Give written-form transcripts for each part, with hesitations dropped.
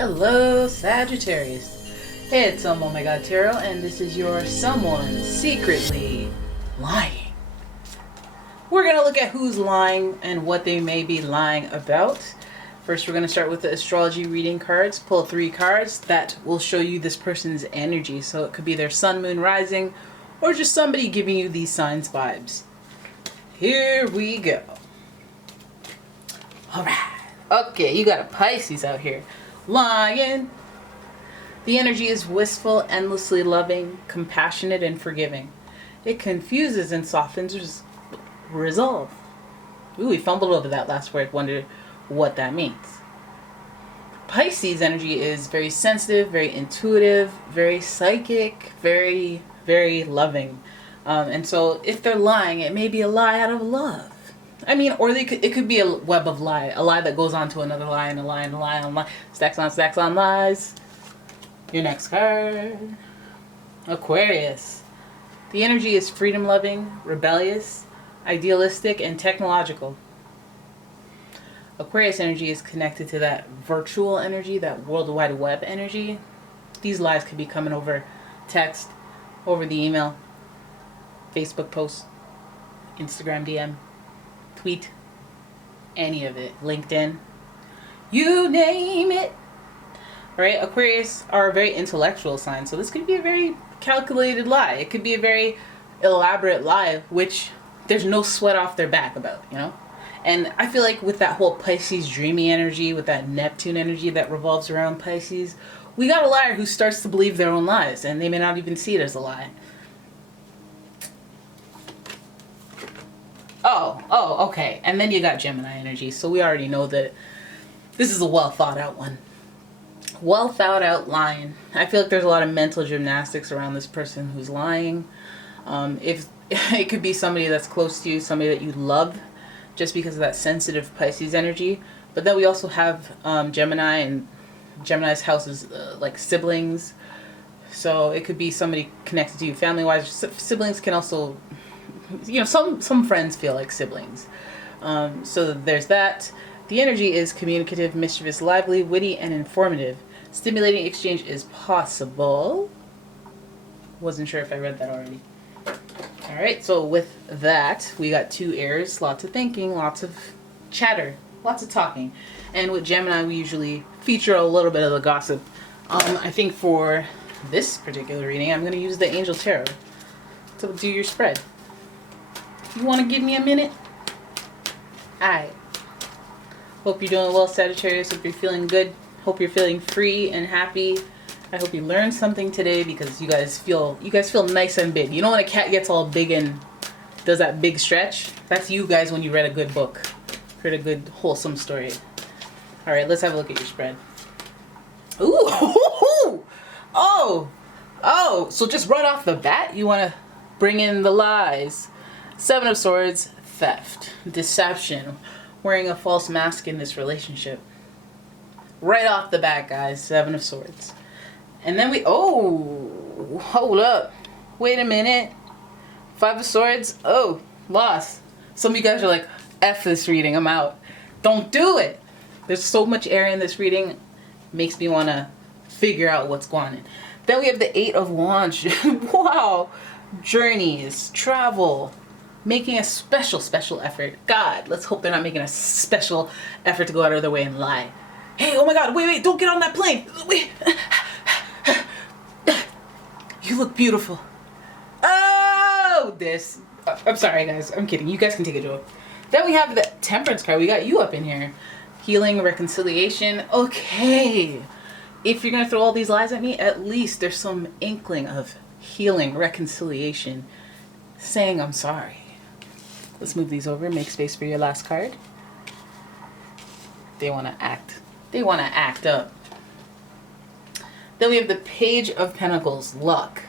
Hello, Sagittarius. Hey, it's umomgtarot, and this is your someone secretly lying. We're going to look at who's lying and what they may be lying about. First, we're going to start with the astrology reading cards. Pull 3 cards that will show you this person's energy. So it could be their sun, moon, rising, or just somebody giving you these signs vibes. Here we go. All right. Okay, you got a Pisces out here. Lying. The energy is wistful, endlessly loving, compassionate, and forgiving. It confuses and softens resolve. Ooh, we fumbled over that last word. Wonder what that means. Pisces energy is very sensitive, very intuitive, very psychic, very, very loving. And so if they're lying, it may be a lie out of love. I mean, or it could be a web of lie, a lie that goes on to another lie and a lie and a lie and a lie. Stacks on lies. Your next card. Aquarius. The energy is freedom-loving, rebellious, idealistic, and technological. Aquarius energy is connected to that virtual energy, that World Wide Web energy. These lies could be coming over text, over the email, Facebook post, Instagram DM, tweet, any of it, LinkedIn, you name it. Right? Aquarius are a very intellectual sign, so this could be a very calculated lie. It could be a very elaborate lie, which there's no sweat off their back about, you know? And I feel like with that whole Pisces dreamy energy, with that Neptune energy that revolves around Pisces, we got a liar who starts to believe their own lies, and they may not even see it as a lie. Oh, okay. And then you got Gemini energy, so we already know that this is a well thought out one. Well thought out lying. I feel like there's a lot of mental gymnastics around this person who's lying. If it could be somebody that's close to you, somebody that you love, just because of that sensitive Pisces energy. But then we also have Gemini, and Gemini's house is like siblings. So it could be somebody connected to you family-wise. Siblings can also, you know, some friends feel like siblings. So there's that. The energy is communicative, mischievous, lively, witty, and informative. Stimulating exchange is possible. Wasn't sure if I read that already. Alright, so with that, we got 2 airs, lots of thinking, lots of chatter, lots of talking. And with Gemini, we usually feature a little bit of the gossip. I think for this particular reading, I'm going to use the Angel Tarot to do your spread. You want to give me a minute? Alright. Hope you're doing well, Sagittarius. Hope you're feeling good. Hope you're feeling free and happy. I hope you learned something today, because you guys feel nice and big. You know when a cat gets all big and does that big stretch? That's you guys when you read a good book. Read a good wholesome story. Alright, let's have a look at your spread. Ooh! Oh! So just right off the bat, you want to bring in the lies. 7 of Swords, theft, deception, wearing a false mask in this relationship. Right off the bat, guys, 7 of Swords. And then hold up. Wait a minute. 5 of Swords. Oh, lost. Some of you guys are like, F this reading, I'm out. Don't do it. There's so much air in this reading. Makes me want to figure out what's going on. Then we have the 8 of Wands. Wow. Journeys, travel, making a special effort. God, let's hope they're not making a special effort to go out of their way and lie. Hey, oh my God, wait, don't get on that plane. Wait. You look beautiful. Oh, this. I'm sorry, guys. I'm kidding. You guys can take a joke. Then we have the Temperance card. We got you up in here. Healing, reconciliation. Okay. If you're going to throw all these lies at me, at least there's some inkling of healing, reconciliation, saying I'm sorry. Let's move these over. Make space for your last card. They want to act. They want to act up. Then we have the Page of Pentacles. Luck.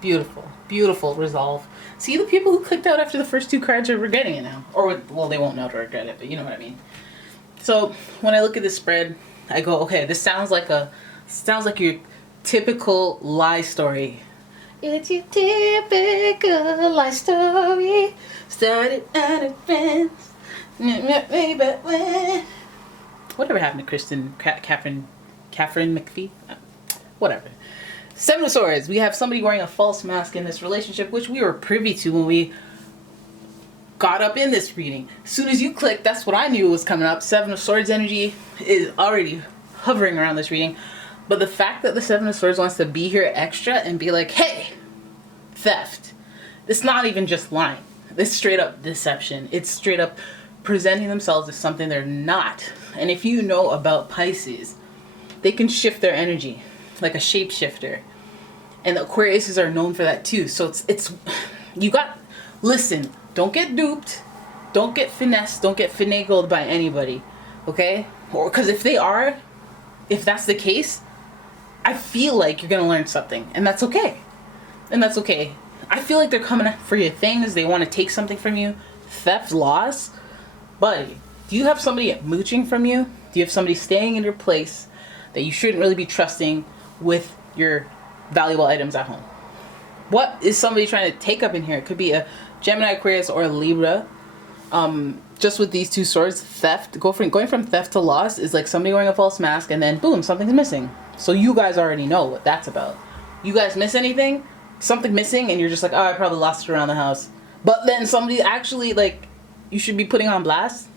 Beautiful. Beautiful. Resolve. See, the people who clicked out after the first 2 cards are regretting it now. Or, well, they won't know to regret it, but you know what I mean. So, when I look at this spread, I go, okay, this sounds like your typical lie story. It's your typical lie story. Started out of friends. Maybe when. Whatever happened to Catherine Catherine McPhee, whatever. Seven of Swords. We have somebody wearing a false mask in this relationship, which we were privy to when we got up in this reading. As soon as you clicked, that's what I knew was coming up. Seven of Swords energy is already hovering around this reading. But the fact that the Seven of Swords wants to be here extra and be like, hey, theft. It's not even just lying. It's straight up deception. It's straight up presenting themselves as something they're not. And if you know about Pisces, they can shift their energy like a shapeshifter. And the Aquariuses are known for that too. So listen, don't get duped. Don't get finessed. Don't get finagled by anybody. Okay? Or because if that's the case, I feel like you're going to learn something. And that's okay. I feel like they're coming for your things. They want to take something from you. Theft, loss. Buddy, do you have somebody mooching from you? Do you have somebody staying in your place that you shouldn't really be trusting with your valuable items at home? What is somebody trying to take up in here? It could be a Gemini, Aquarius, or a Libra. Just with these two swords, theft, going from theft to loss is like somebody wearing a false mask and then boom, something's missing. So you guys already know what that's about. You guys miss anything? Something missing and you're just like, oh, I probably lost it around the house. But then somebody actually, like, you should be putting on blast.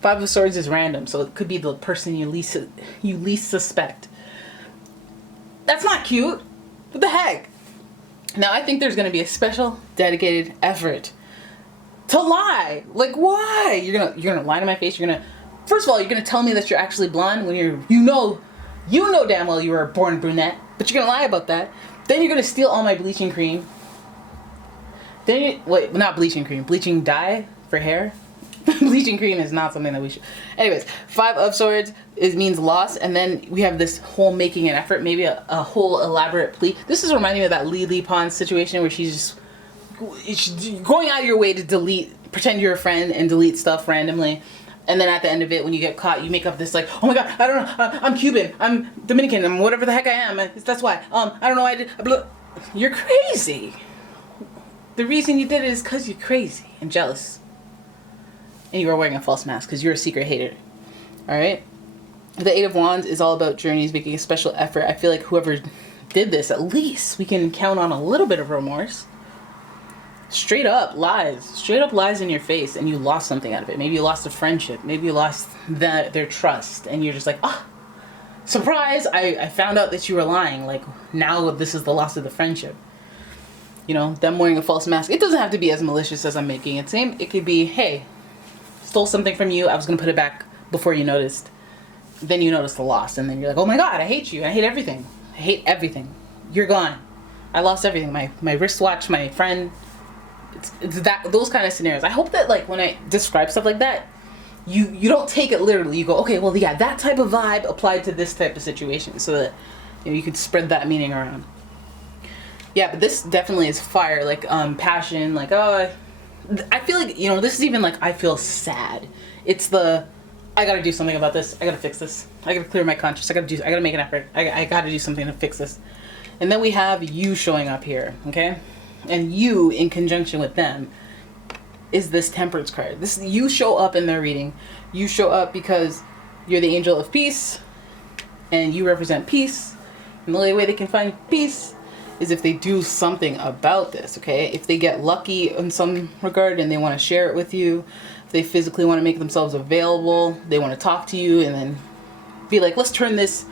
Five of Swords is random, so it could be the person you least suspect. That's not cute. What the heck? Now I think there's going to be a special dedicated effort to lie. Like, why? You're gonna lie to my face. First of all, you're gonna tell me that you're actually blonde when you know damn well you were born brunette, but you're gonna lie about that. Then you're gonna steal all my bleaching cream. Not bleaching cream, bleaching dye for hair. Bleaching cream is not something that we should. Anyways, Five of Swords means loss, and then we have this whole making an effort, maybe a whole elaborate plea. This is reminding me of that Lily Pond situation where she's going out of your way to pretend you're a friend and delete stuff randomly. And then at the end of it, when you get caught, you make up this like, oh my God, I don't know, I'm Cuban, I'm Dominican, I'm whatever the heck I am. That's why. I don't know why I did. You're crazy. The reason you did it is because you're crazy and jealous. And you are wearing a false mask because you're a secret hater. Alright? The Eight of Wands is all about journeys, making a special effort. I feel like whoever did this, at least we can count on a little bit of remorse. Straight up lies in your face, and you lost something out of it. Maybe you lost a friendship. Maybe you lost their trust, and you're just like, surprise! I found out that you were lying. Like, now this is the loss of the friendship. You know, them wearing a false mask. It doesn't have to be as malicious as I'm making it seem. It could be, hey, stole something from you. I was gonna put it back before you noticed. Then you noticed the loss, and then you're like, oh my God, I hate you. I hate everything. I hate everything. You're gone. I lost everything. My wristwatch, my friend. It's those kind of scenarios. I hope that, like, when I describe stuff like that, you don't take it literally. You go, okay, well, yeah, that type of vibe applied to this type of situation, so that you could spread that meaning around. Yeah, but this definitely is fire, like passion, like I feel like, this is even like I feel sad. It's I gotta do something about this. I gotta fix this. I gotta clear my conscience. I gotta make an effort. I gotta do something to fix this. And then we have you showing up here, okay? And you, in conjunction with them, is this Temperance card. You show up in their reading. You show up because you're the angel of peace, and you represent peace. And the only way they can find peace is if they do something about this, okay? If they get lucky in some regard and they want to share it with you, if they physically want to make themselves available, they want to talk to you and then be like, let's turn this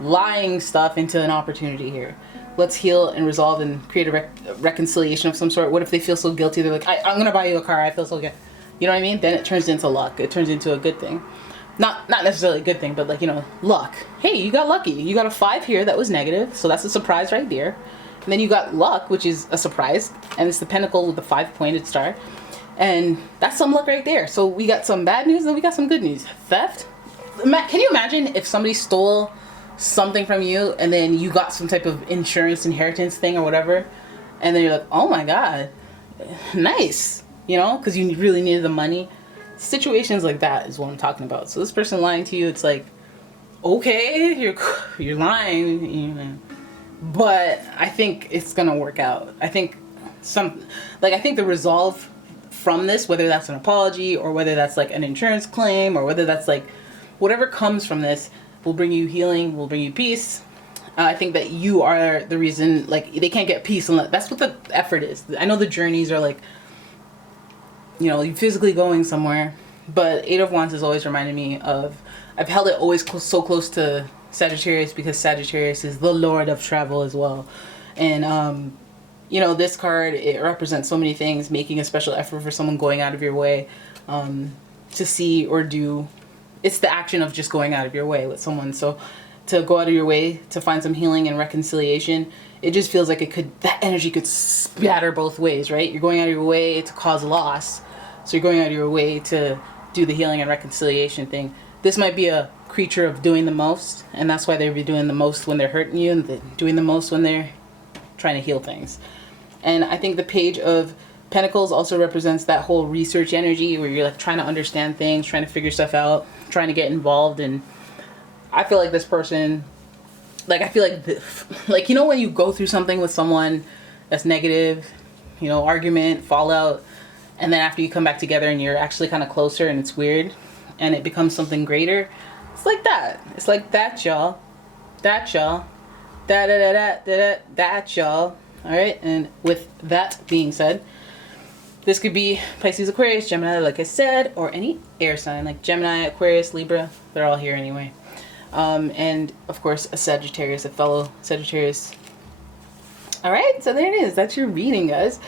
lying stuff into an opportunity here. Let's heal and resolve and create a reconciliation of some sort. What if they feel so guilty? They're like, I'm going to buy you a car. I feel so good. You know what I mean? Then it turns into luck. It turns into a good thing. Not necessarily a good thing, but like, luck. Hey, you got lucky. You got a 5 here that was negative. So that's a surprise right there. And then you got luck, which is a surprise. And it's the pentacle with the 5-pointed star. And that's some luck right there. So we got some bad news and we got some good news. Theft. Can you imagine if somebody stole something from you and then you got some type of inheritance thing or whatever, and then you're like, oh my God, nice, because you really needed the money. Situations like that is what I'm talking about. So this person lying to you, it's like, okay, you're lying, but I think it's gonna work out. I think the resolve from this, whether that's an apology or whether that's like an insurance claim or whether that's like whatever comes from this, will bring you healing, will bring you peace. I think that you are the reason, like, they can't get peace unless, that's what the effort is. I know the journeys are like, you know, you're physically going somewhere, but Eight of Wands has always reminded me of, I've held it always so close to Sagittarius because Sagittarius is the lord of travel as well. And, you know, this card, it represents so many things, making a special effort for someone, going out of your way to see or do. It's the action of just going out of your way with someone. So to go out of your way to find some healing and reconciliation, it just feels like it could, that energy could spatter both ways, right? You're going out of your way to cause loss, so you're going out of your way to do the healing and reconciliation thing. This might be a creature of doing the most, and that's why they'll be doing the most when they're hurting you, and doing the most when they're trying to heal things. And I think the Page of Pentacles also represents that whole research energy where you're like trying to understand things, trying to figure stuff out, trying to get involved. And I feel like this person, like, I feel like, like, you know, when you go through something with someone that's negative, you know, argument, fallout, and then after you come back together and you're actually kind of closer and it's weird and it becomes something greater. It's like that. It's like that, y'all. That, y'all. That, y'all. All right. And with that being said, this could be Pisces, Aquarius, Gemini, like I said, or any air sign like Gemini, Aquarius, Libra. They're all here anyway. And of course, a Sagittarius, a fellow Sagittarius. All right. So there it is. That's your reading, guys.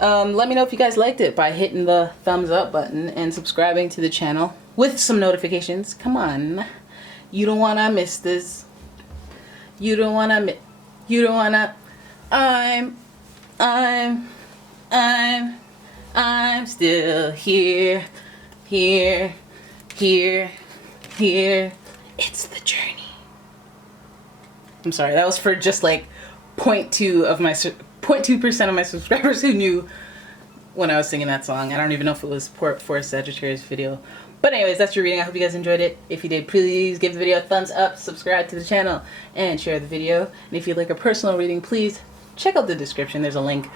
Let me know if you guys liked it by hitting the thumbs up button and subscribing to the channel with some notifications. Come on. You don't want to miss this. You don't want to, I'm still here. It's the journey. I'm sorry, that was for just like 0.2% of my subscribers who knew when I was singing that song. I don't even know if it was for a Sagittarius video. But anyways, that's your reading. I hope you guys enjoyed it. If you did, please give the video a thumbs up, subscribe to the channel, and share the video. And if you'd like a personal reading, please check out the description. There's a link.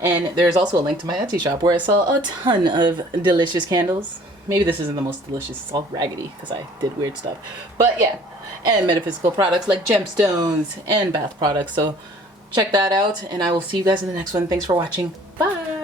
And there's also a link to my Etsy shop where I sell a ton of delicious candles. Maybe this isn't the most delicious. It's all raggedy because I did weird stuff. But yeah, and metaphysical products like gemstones and bath products. So check that out, and I will see you guys in the next one. Thanks for watching. Bye.